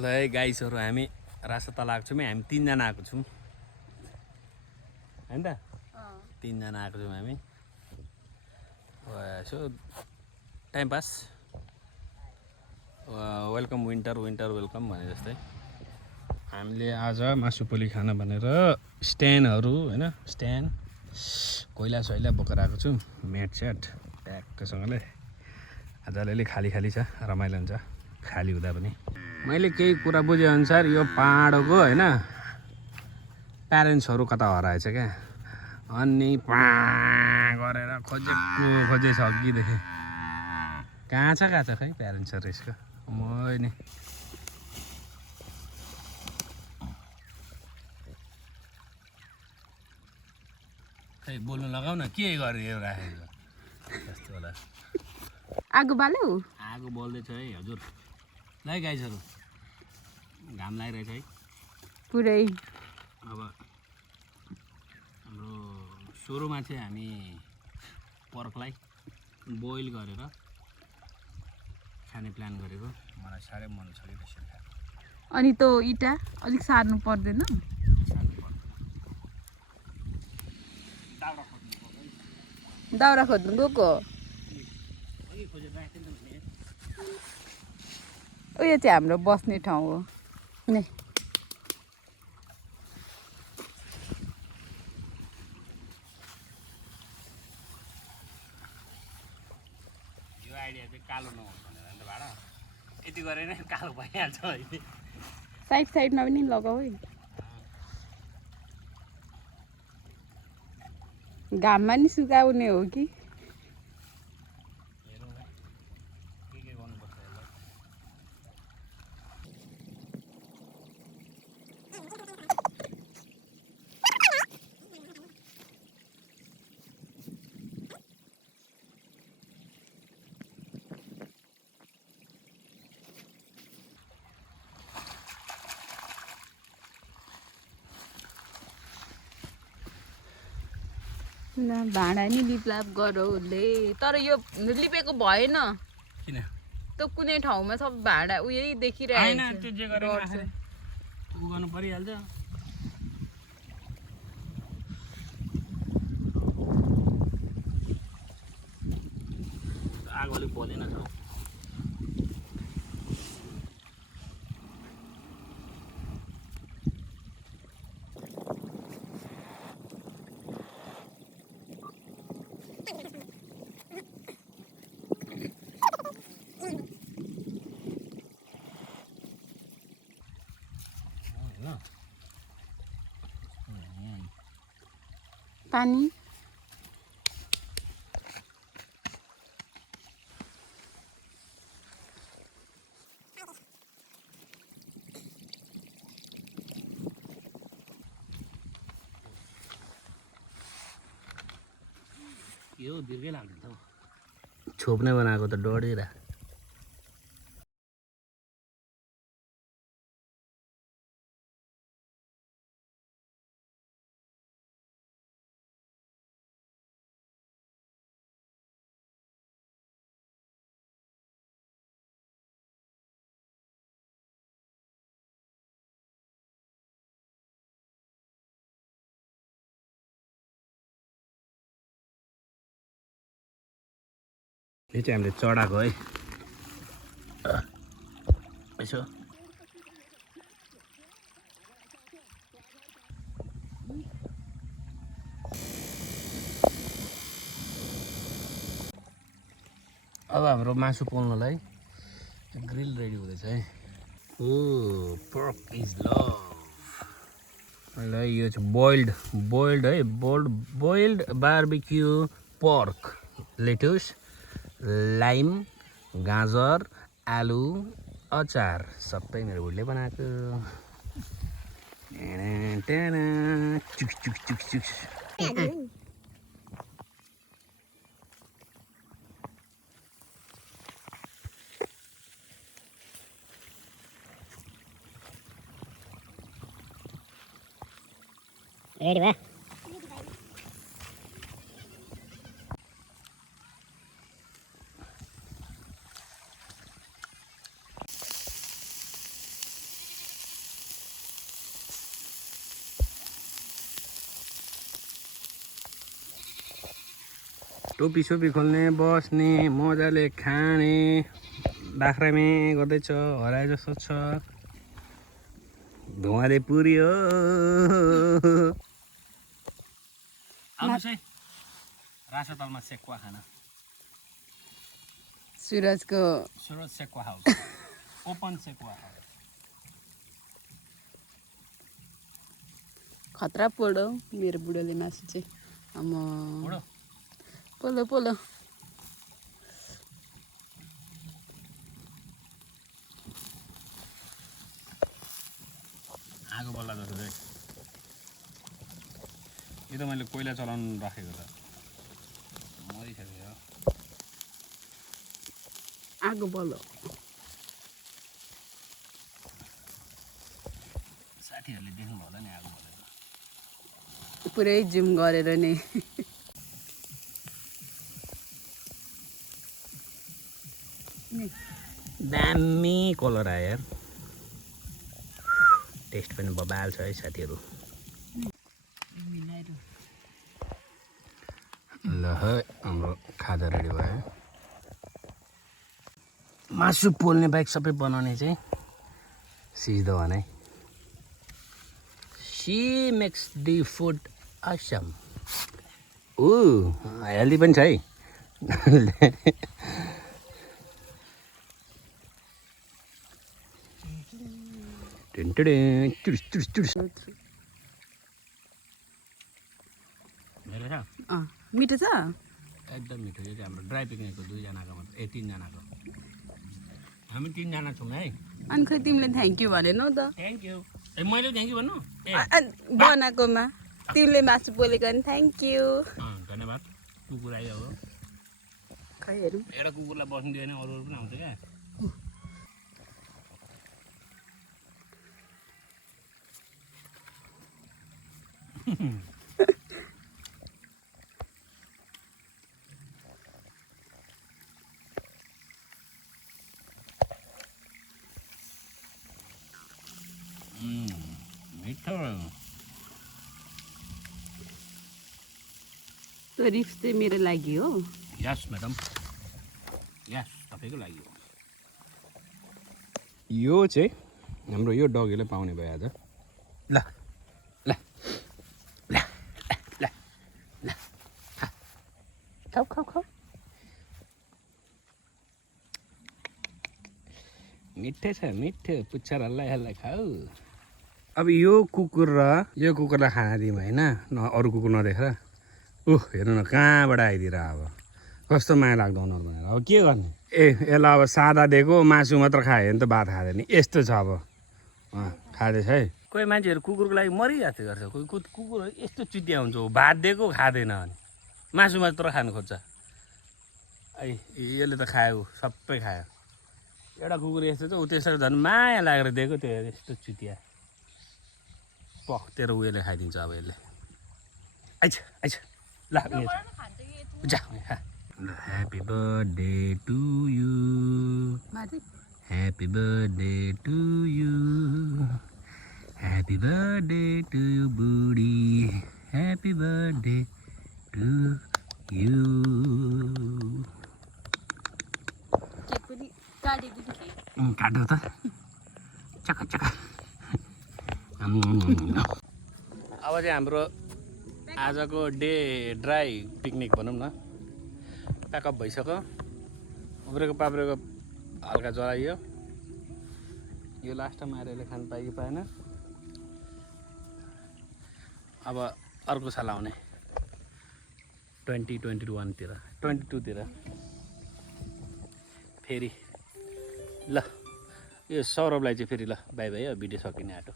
ल है गाइसहरू हामी रासा तल आएको छौँ हामी तीनजना आएको छौँ हैन त तीनजना आएको छौँ हामी यसो time pass welcome winter welcome भने जस्तै हामीले आज मासु पोली खाना भनेर स्ट्यान्डहरू हैन स्ट्यान्ड कोइला सोइला बोकेर आएको छु म्याट स्याट ट्याक्कसँगले आज अलिअलि खाली छ रमाइलो हुन्छ खाली हुँदा पनि मैले केही कुरा बुझेअनुसार यो पाहाडको हैन प्यारेन्ट्सहरू कता हराएछ क्या अनि गरेर खोजे छ अघिदेखि कहाँ छ खै प्यारेन्ट्सहरू यसको मैले खै बोल्नु लगाउ न के गरेर राखेको जस्तो होला आगो बाल्यो आगो बल्दैछ है हजुर ल है गाइसहरू घाम लागिरहेछ है पुरै अब हाम्रो सुरुमा चाहिँ हामी पर्कलाई बोइल गरेर खाने प्लान गरेको मलाई साह्रै मन छ कि त्यसरी खानु अनि त्यो इटा अलिक सार्नु पर्दैन दाउरा खोज्नु गएको उयो चाहिँ हाम्रो बस्ने ठाउँ हो नै यो आइडिया चाहिँ कालो नहोस् भनेर नि त भाडा यति गरे नै कालो भइहाल्छ अहिले साइडमा पनि लगाऊ है घाममा नि सुकाउने हो कि हेरौँ के गर्नुपर्छ यसलाई भाँडा नि लिपलाप गरौ उसले तर यो लिपेको भएन किन त्यो कुनै ठाउँमा सब भाँडा उयै देखिरहेको हैन त्यो जे गरे उ गर्नु परिहाल्छ आगो अलिक बलेन छ पानी यो दीर्घै लाग्दैन त छोप्ने बनाएको त डढेर यो चाहिँ हामीले चढाएको है यसो अब हाम्रो मासु पोल्नलाई ग्रिल रेडी हुँदैछ है ओ पर्क इज लभ ल यो चाहिँ बोइल्ड है बोइल्ड बार्बिक्यू पर्क लेटुस लाइम गाजर आलु अचार सबै मेरो बुढीले बनाएको चुक रेडी बा टोपी सोपी खोल्ने बस्ने मजाले खाने बाख्रामे गर्दैछ हराए जस्तो छ धुवाले पुर्यो आउनुहोस् है रासा तालमा सेकुवा खाना Suraj sekuwa house open sekuwa house खतरा पोलो मेरो बुढोले मासु चाहिँ बुढो पोलो पोलो आगो बल्ला जस्तो चाहिँ यो त मैले कोइला चलाउनु राखेको त मरिसक्यो आगो बल्ल साथीहरूले देख्नु होला नि आगो बलेको पुरै जुम गरेर नै दामी कलर आयो यार टेस्ट पनि बबाल छ है साथीहरू ल है हाम्रो खाजा रेडी भयो मासु पोल्ने बाहेक सबै बनाउने चाहिँ सी इज द वान है she makes the food awesome healthy पनि छ है मिठो छ एकदम मिठो यो चाहिँ हाम्रो ड्राई पिकनिकको 2जनाको मात्र 3जनाको हामी 3जना छौँ है अनि खै तिमीले थ्याङ्क यू भनेनौ त थ्याङ्क यू ए मैले थ्याङ्क यू भन्नु बनाएकोमा तिमीले मासु पोलेको नि थ्याङ्क यू धन्यवाद कुकुर आइयो हो खै हेरौँ एउटा कुकुरलाई बस्नु दियो भने अरू पनि आउँछ क्या मिठो त्यो रिफ्स चाहिँ मेरो लागि हो यस म्याडम यस तपाईँको लागि हो यो चाहिँ हाम्रो यो डगीले पाउने भयो आज ल ल ल ल ल खाऊ खाऊ खाऊ मिठो छ मिठो पुच्छर हल्ला हल्ला खाऊ अब यो कुकुरलाई खाना दिउँ होइन अरू कुकुर नदेखेर हेर्नु न कहाँबाट आइदिएर अब कस्तो माया लाग्दो उनीहरू भनेर अब के गर्ने यसलाई अब सादा दिएको मासु मात्र खायो भने त भात खाँदैन यस्तो छ अब खाँदैछ है कोही मान्छेहरू कुकुरको लागि मरिजाति गर्छ कोही कुकुर यस्तो चुतिया हुन्छ भात दिएको खाँदैन अनि मासु मात्र खानु खोज्छ यसले त खायो सबै खायो एउटा कुकुर यस्तो छ ऊ त्यसरी झन् माया लागेर दिएको त्यो यस्तो चुतिया पख्तेर उयोले खाइदिन्छ अब यसले आइछ आइछ ल happy birthday to you happy birthday to you happy birthday to बुढी ह्याप्पी बर्थडे टु यु काट्यो त चका चका अब चाहिँ हाम्रो आजको डे ड्राई पिकनिक भनौँ न प्याकअप भइसक्यो उब्रेको पाब्रेको हल्का जलाइयो यो लास्ट टाइम आएर यसले खानु पायो कि पाएन अब अर्को साल आउने 2021तिर 22तिर फेरि ल यो सौरभलाई चाहिँ फेरि ल बाई बाई भिडियो सकिने आँटो